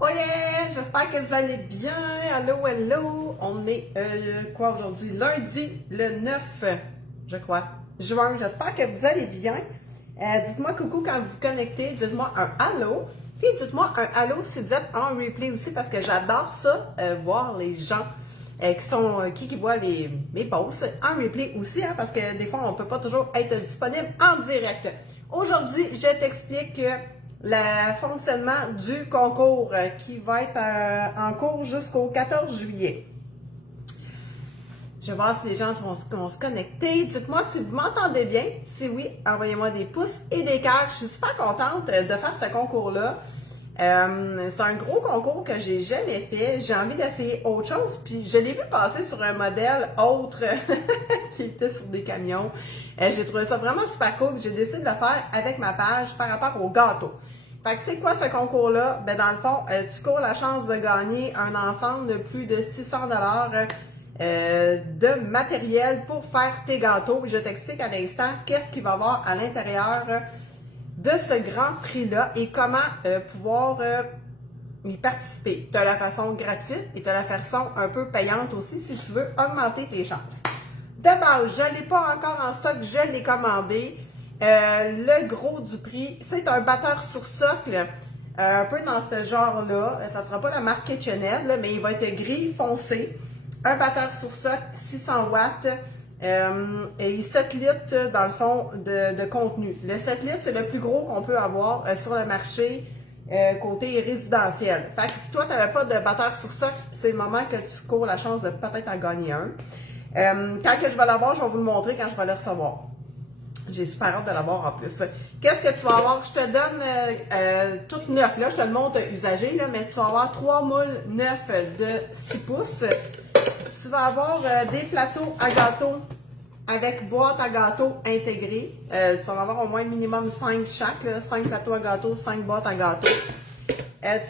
Oh yeah! J'espère que vous allez bien. Allô, hello! On est quoi aujourd'hui? Lundi, le 9, je crois, juin. J'espère que vous allez bien. Dites-moi coucou quand vous vous connectez. Dites-moi un allô. Puis dites-moi un allô si vous êtes en replay aussi parce que j'adore ça, voir les gens qui voient mes posts en replay aussi, hein, parce que des fois, on ne peut pas toujours être disponible en direct. Aujourd'hui, je t'explique le fonctionnement du concours qui va être en cours jusqu'au 14 juillet. Je vais voir si les gens vont se connecter. Dites-moi si vous m'entendez bien. Si oui, envoyez-moi des pouces et des cœurs. Je suis super contente de faire ce concours-là. C'est un gros concours que j'ai jamais fait. J'ai envie d'essayer autre chose. Puis je l'ai vu passer sur un modèle autre qui était sur des camions. J'ai trouvé ça vraiment super cool. J'ai décidé de le faire avec ma page par rapport au gâteau. Fait que c'est quoi ce concours-là? Ben dans le fond, tu cours la chance de gagner un ensemble de plus de 600 de matériel pour faire tes gâteaux. Je t'explique à l'instant qu'est-ce qu'il va y avoir à l'intérieur de ce grand prix-là et comment pouvoir y participer. Tu as la façon gratuite et tu as la façon un peu payante aussi si tu veux augmenter tes chances. De base, je ne l'ai pas encore en stock, je l'ai commandé. Le gros du prix, c'est un batteur sur socle, un peu dans ce genre-là. Ça ne sera pas la marque KitchenAid, là, mais il va être gris foncé. Un batteur sur socle, 600 watts et 7 litres dans le fond de contenu. Le 7 litres, c'est le plus gros qu'on peut avoir sur le marché côté résidentiel. Fait que si toi, tu n'avais pas de batteur sur socle, c'est le moment que tu cours la chance de peut-être en gagner un. Quand que je vais l'avoir, je vais vous le montrer quand je vais le recevoir. J'ai super hâte de l'avoir en plus. Qu'est-ce que tu vas avoir? Je te donne tout neuf, là, je te le montre usagé, là, mais tu vas avoir 3 moules neufs de 6 pouces. Tu vas avoir des plateaux à gâteau avec boîte à gâteau intégrée. Tu vas en avoir au moins minimum 5 chaque, là, 5 plateaux à gâteau, 5 boîtes à gâteau.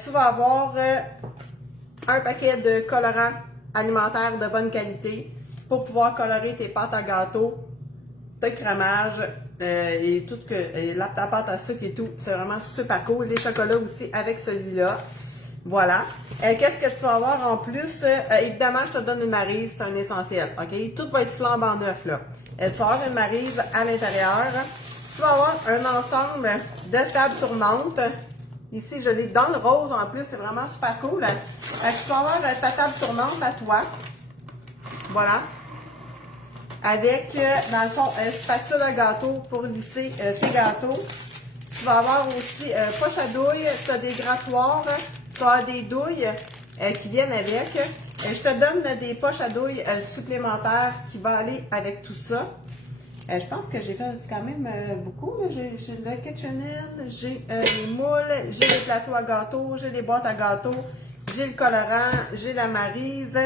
Tu vas avoir un paquet de colorants alimentaires de bonne qualité pour pouvoir colorer tes pâtes à gâteau, tes crémages et tout ce que ta pâte à sucre et tout. C'est vraiment super cool. Les chocolats aussi avec celui-là. Voilà. Qu'est-ce que tu vas avoir en plus? Évidemment, je te donne une maryse, c'est un essentiel. OK? Tout va être flambant neuf, là. Tu vas avoir une maryse à l'intérieur. Tu vas avoir un ensemble de tables tournantes. Ici, je l'ai dans le rose en plus. C'est vraiment super cool. Tu vas avoir ta table tournante à toi. Voilà. Avec, dans le fond, spatule à gâteau pour lisser tes gâteaux. Tu vas avoir aussi poche à douille, tu as des grattoirs, tu as des douilles qui viennent avec. Je te donne des poches à douille supplémentaires qui vont aller avec tout ça. Je pense que j'ai fait quand même beaucoup. J'ai le KitchenAid, j'ai les moules, j'ai les plateaux à gâteau, j'ai les boîtes à gâteau, j'ai le colorant, j'ai la maryse.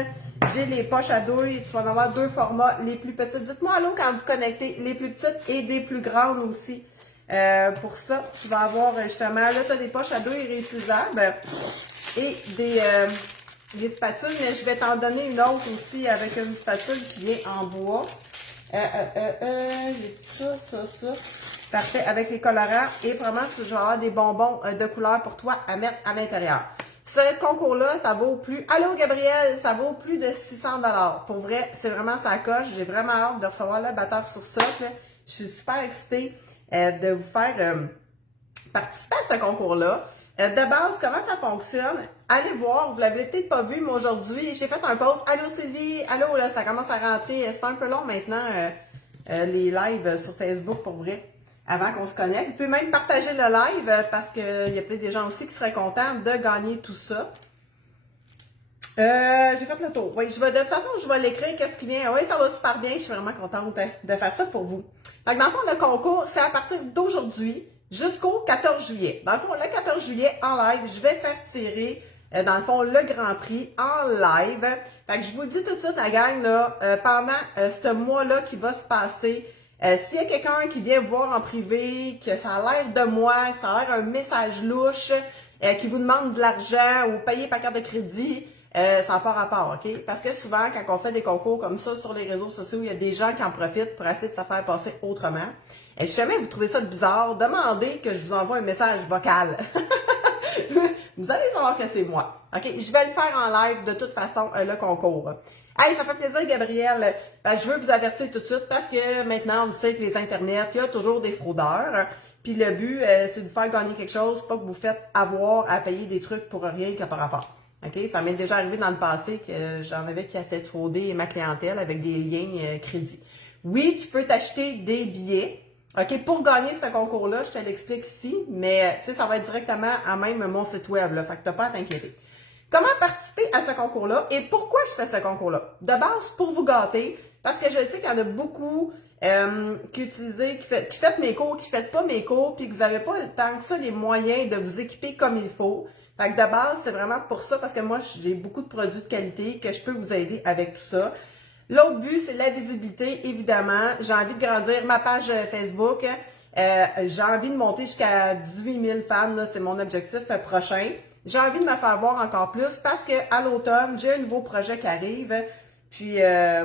J'ai les poches à douille, tu vas en avoir deux formats, les plus petites. Dites-moi allô quand vous connectez, les plus petites et des plus grandes aussi. Pour ça, tu vas avoir justement, là tu as des poches à douille réutilisables et des spatules, mais je vais t'en donner une autre aussi avec une spatule qui vient en bois. J'ai ça. Parfait, avec les colorants et vraiment tu vas avoir des bonbons de couleur pour toi à mettre à l'intérieur. Ce concours-là, ça vaut plus... Allô, Gabriel, ça vaut plus de 600 $. Pour vrai, c'est vraiment ça coche. J'ai vraiment hâte de recevoir le batteur sur socle. Je suis super excitée de vous faire participer à ce concours-là. De base, comment ça fonctionne? Allez voir, vous l'avez peut-être pas vu, mais aujourd'hui, j'ai fait un post. Allô, Sylvie? Allô, là, ça commence à rentrer. C'est un peu long maintenant, les lives sur Facebook, pour vrai. Avant qu'on se connecte. Vous pouvez même partager le live parce qu'il y a peut-être des gens aussi qui seraient contents de gagner tout ça. J'ai fait le tour. Oui, de toute façon, je vais l'écrire. Qu'est-ce qui vient? Oui, ça va super bien. Je suis vraiment contente de faire ça pour vous. Fait que dans le fond, le concours, c'est à partir d'aujourd'hui jusqu'au 14 juillet. Dans le fond, le 14 juillet, en live, je vais faire tirer, dans le fond, le Grand Prix en live. Fait que je vous le dis tout de suite, la gang, là, pendant ce mois-là qui va se passer, s'il y a quelqu'un qui vient vous voir en privé, que ça a l'air de moi, que ça a l'air un message louche, qui vous demande de l'argent ou payer par carte de crédit, ça n'a pas rapport, OK? Parce que souvent, quand on fait des concours comme ça sur les réseaux sociaux, il y a des gens qui en profitent pour essayer de se faire passer autrement. Et si jamais vous trouvez ça bizarre, demandez que je vous envoie un message vocal. Vous allez savoir que c'est moi. OK? Je vais le faire en live de toute façon, le concours. Hey, ça fait plaisir, Gabrielle. Je veux vous avertir tout de suite parce que maintenant, vous savez que les internets, il y a toujours des fraudeurs. Puis le but, c'est de vous faire gagner quelque chose, pas que vous faites avoir à payer des trucs pour rien qui n'a pas rapport. OK? Ça m'est déjà arrivé dans le passé que j'en avais qui a fait frauder ma clientèle avec des liens crédits. Oui, tu peux t'acheter des billets. OK, pour gagner ce concours-là, je te l'explique ici, mais tu sais, ça va être directement à même mon site web, là, fait que t'as pas à t'inquiéter. Comment participer à ce concours-là et pourquoi je fais ce concours-là? De base, pour vous gâter, parce que je sais qu'il y en a beaucoup qui faites mes cours, qui ne faites pas mes cours, puis que vous n'avez pas tant que ça les moyens de vous équiper comme il faut. Fait que de base, c'est vraiment pour ça, parce que moi, j'ai beaucoup de produits de qualité que je peux vous aider avec tout ça. L'autre but, c'est la visibilité, évidemment. J'ai envie de grandir ma page Facebook. J'ai envie de monter jusqu'à 18 000 fans. C'est mon objectif prochain. J'ai envie de me faire voir encore plus parce qu'à l'automne, j'ai un nouveau projet qui arrive. Puis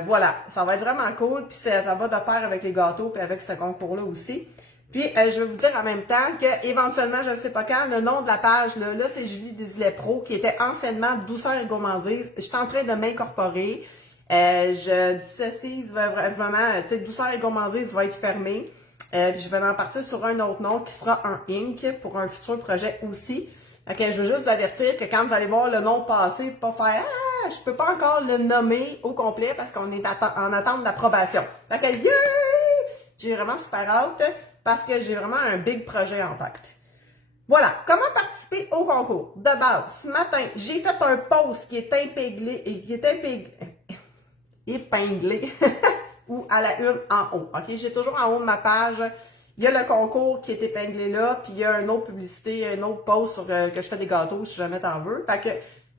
voilà, ça va être vraiment cool. Puis ça va de pair avec les gâteaux puis avec ce concours-là aussi. Puis je vais vous dire en même temps que éventuellement, je ne sais pas quand, le nom de la page, là c'est Julie Desilets Pro, qui était anciennement Douceur et Gourmandise. Je suis en train de m'incorporer. Je dissocie vraiment, tu sais, Douceur et Gourmandise va être fermé. Puis je vais en partir sur un autre nom qui sera un Inc. pour un futur projet aussi. Ok, je veux juste vous avertir que quand vous allez voir le nom passer, pas faire « Ah, je peux pas encore le nommer au complet parce qu'on est en attente d'approbation. » Fait que yeah! J'ai vraiment super hâte parce que j'ai vraiment un big projet en tête. Voilà, comment participer au concours? De base, ce matin, j'ai fait un post qui est épinglé ou à la une en haut. Ok, j'ai toujours en haut de ma page. Il y a le concours qui est épinglé là, puis il y a une autre publicité, un autre post sur que je fais des gâteaux si jamais t'en veux. Fait que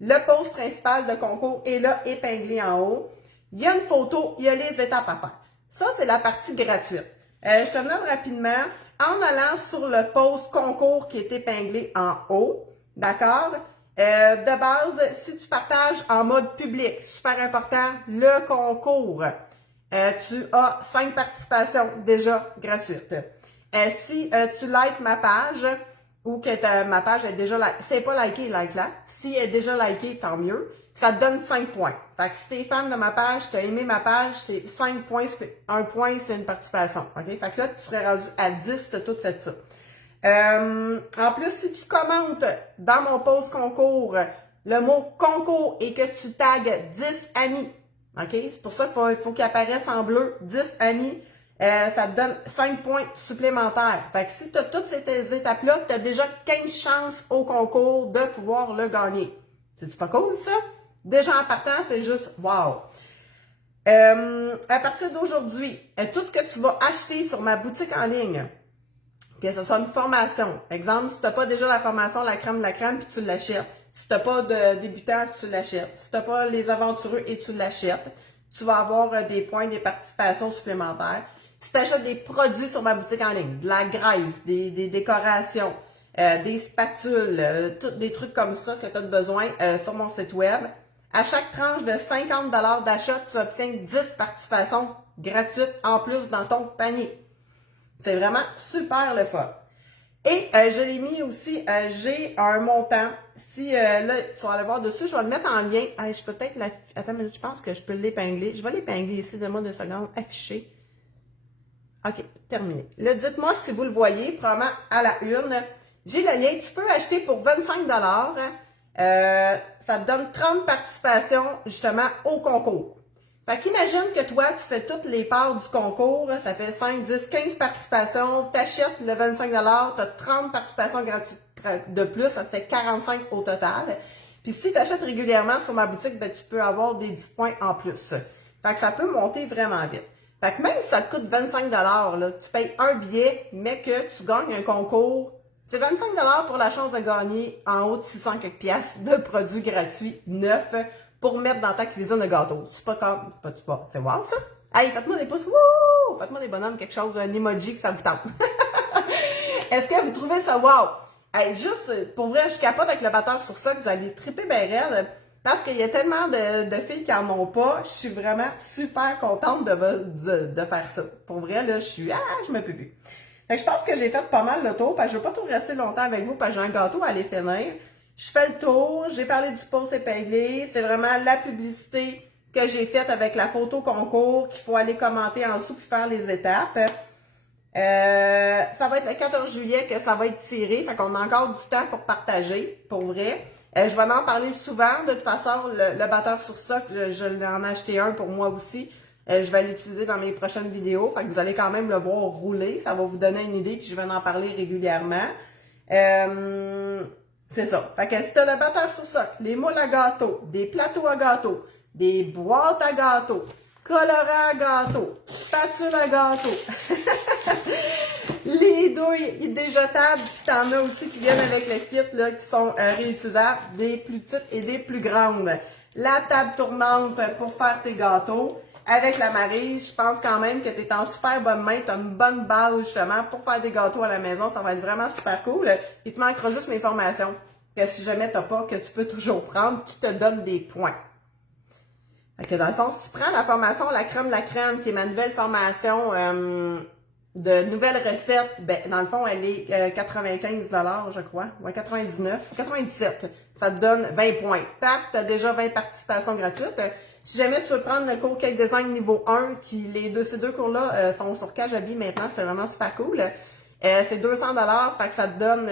le post principal de concours est là, épinglé en haut. Il y a une photo, il y a les étapes à faire. Ça, c'est la partie gratuite. Je te nomme rapidement en allant sur le post concours qui est épinglé en haut. D'accord? De base, si tu partages en mode public, super important, le concours, tu as 5 participations déjà gratuites. Si tu likes ma page ou que ma page est déjà likée, si elle n'est pas likée, like-la. Si elle est déjà likée, tant mieux. Ça te donne 5 points. Fait que si tu es fan de ma page, tu as aimé ma page, c'est 5 points. 1 point, c'est une participation. OK? Fait que là, tu serais rendu à 10 si tu as tout fait ça. En plus, si tu commentes dans mon post concours le mot concours et que tu tagues 10 amis, OK? C'est pour ça qu'il faut qu'il apparaisse en bleu, 10 amis. Ça te donne 5 points supplémentaires. Fait que si tu as toutes ces étapes-là, tu as déjà 15 chances au concours de pouvoir le gagner. C'est-tu pas cool, ça? Déjà en partant, c'est juste wow! À partir d'aujourd'hui, tout ce que tu vas acheter sur ma boutique en ligne, que ce soit une formation, exemple, si tu n'as pas déjà la formation la crème de la crème, puis tu l'achètes. Si tu n'as pas de débutant, tu l'achètes. Si tu n'as pas les aventureux et tu l'achètes, tu vas avoir des points, des participations supplémentaires. Si tu achètes des produits sur ma boutique en ligne, de la graisse, des décorations, des spatules, des trucs comme ça que tu as besoin sur mon site web, à chaque tranche de 50 $ d'achat, tu obtiens 10 participations gratuites en plus dans ton panier. C'est vraiment super le fun. Et je l'ai mis aussi, j'ai un montant. Si là, tu vas aller voir dessus, je vais le mettre en lien. Je peux peut-être Attends, mais je pense que je peux l'épingler. Je vais l'épingler ici, donne-moi 2 secondes. Afficher. OK, terminé. Là, dites-moi si vous le voyez, probablement à la une. J'ai le lien. Tu peux acheter pour 25 $. Ça te donne 30 participations, justement, au concours. Fait qu'imagine que toi, tu fais toutes les parts du concours, ça fait 5, 10, 15 participations, tu achètes le 25 $, tu as 30 participations gratuites de plus, ça te fait 45 au total. Puis si tu achètes régulièrement sur ma boutique, ben, tu peux avoir des 10 points en plus. Fait que ça peut monter vraiment vite. Fait que même si ça te coûte 25 $, là, tu payes un billet, mais que tu gagnes un concours, c'est 25 $ pour la chance de gagner en haut de 600 quelques piastres de produits gratuits neufs pour mettre dans ta cuisine de gâteau. C'est pas comme, c'est wow ça? Hey, faites-moi des pouces, wouh! Faites-moi des bonhommes, quelque chose, un emoji que ça vous tente. Est-ce que vous trouvez ça wow? Hey, juste, pour vrai, je capote avec le batteur sur ça, que vous allez triper bien raide, parce qu'il y a tellement de filles qui en ont pas. Je suis vraiment super contente de faire ça. Pour vrai, là, je me peux plus. Fait que je pense que j'ai fait pas mal le tour, parce que je veux pas trop rester longtemps avec vous, parce que j'ai un gâteau à aller finir. Je fais le tour, j'ai parlé du post épinglé, c'est vraiment la publicité que j'ai faite avec la photo concours qu'il faut aller commenter en dessous puis faire les étapes. Ça va être le 14 juillet que ça va être tiré, fait qu'on a encore du temps pour partager, pour vrai. Je vais en parler souvent, de toute façon, le batteur sur soc, je l'en ai acheté un pour moi aussi. Je vais l'utiliser dans mes prochaines vidéos, fait que vous allez quand même le voir rouler, ça va vous donner une idée, puis je vais en parler régulièrement. C'est ça. Fait que si t'as le batteur sur soc, les moules à gâteau, des plateaux à gâteau, des boîtes à gâteau, colorants à gâteau, spatule à gâteau, les douilles déjetables, puis t'en as aussi qui viennent avec le kit, là, qui sont réutilisables, des plus petites et des plus grandes. La table tournante pour faire tes gâteaux. Avec la Maryse, je pense quand même que tu es en super bonne main, tu as une bonne base justement pour faire des gâteaux à la maison, ça va être vraiment super cool. Il te manquera juste mes formations, que si jamais tu n'as pas, que tu peux toujours prendre, qui te donne des points. Fait que dans le fond, si tu prends la formation La crème de la crème, qui est ma nouvelle formation de nouvelles recettes, ben dans le fond, elle est 95 $, je crois. Ouais, 99, 97. Ça te donne 20 points. Paf, tu as déjà 20 participations gratuites. Si jamais tu veux prendre le cours Cake Design niveau 1, ces deux cours-là sont sur Kajabi maintenant, c'est vraiment super cool. C'est 200 $, fait que ça te donne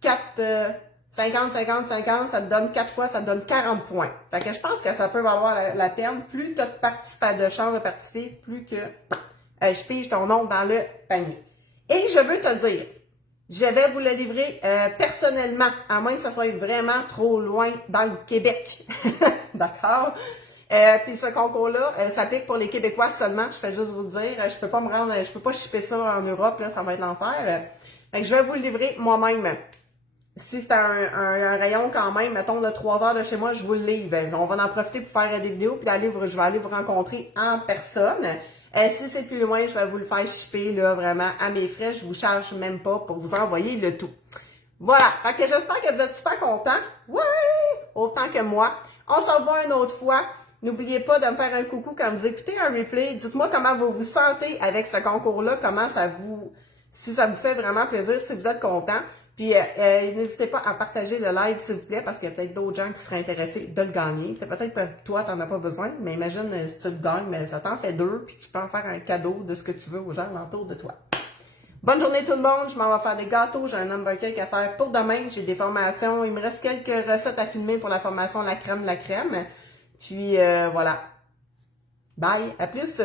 50, 50, 50, ça te donne 4 fois, ça te donne 40 points. Fait que je pense que ça peut valoir la peine. Plus tu as de chances de participer, plus que je pige ton nom dans le panier. Et je veux te dire, je vais vous le livrer personnellement, à moins que ça soit vraiment trop loin dans le Québec. D'accord? Puis ce concours-là s'applique pour les Québécois seulement. Je fais juste vous le dire, je peux pas shipper ça en Europe, là, ça va être l'enfer. Fait que je vais vous le livrer moi-même. Si c'est un rayon quand même, mettons de 3 heures de chez moi, je vous le livre. On va en profiter pour faire des vidéos, puis je vais aller vous rencontrer en personne. Si c'est plus loin, je vais vous le faire shipper là, vraiment à mes frais. Je vous charge même pas pour vous envoyer le tout. Voilà, fait que j'espère que vous êtes super contents. Ouais! Autant que moi. On se revoit une autre fois. N'oubliez pas de me faire un coucou quand vous écoutez un replay. Dites-moi comment vous vous sentez avec ce concours-là, si ça vous fait vraiment plaisir, si vous êtes content. Puis n'hésitez pas à partager le live, s'il vous plaît, parce qu'il y a peut-être d'autres gens qui seraient intéressés de le gagner. C'est peut-être que toi, tu n'en as pas besoin, mais imagine si tu le gagnes, mais ça t'en fait 2, puis tu peux en faire un cadeau de ce que tu veux aux gens autour de toi. Bonne journée tout le monde, je m'en vais faire des gâteaux, j'ai un number cake à faire pour demain, j'ai des formations, il me reste quelques recettes à filmer pour la formation La crème de la crème. Puis voilà. Bye, à plus!